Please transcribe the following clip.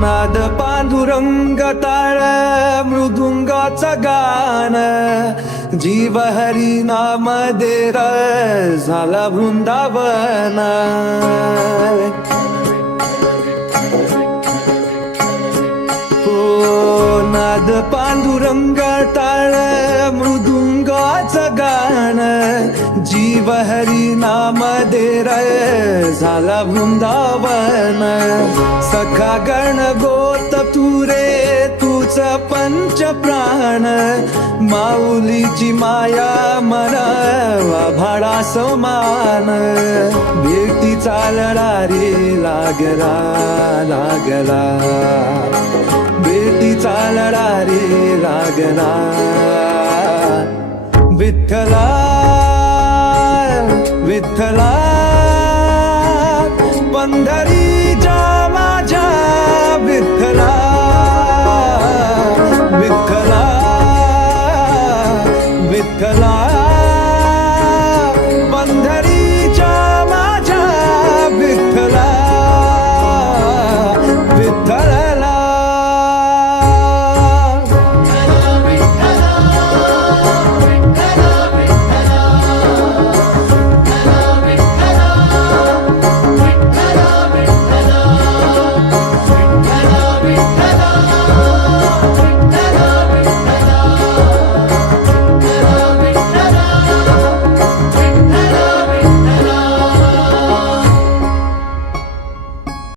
नाद पांडुरंग तार मृदुंगाचं गान जीव हरी नाम देर झाला वृंदावन हो नाद पांडुरंग हरी नाम देर झाला वृंदावन। सखा गण गोत तुरे तूच पंच प्राण। माऊलीची माया मरा भाडा समान। भेटी चालला रे लागला लागला। बेटी चालला रे लागला। विठ्ठला विठ्ठला पंढर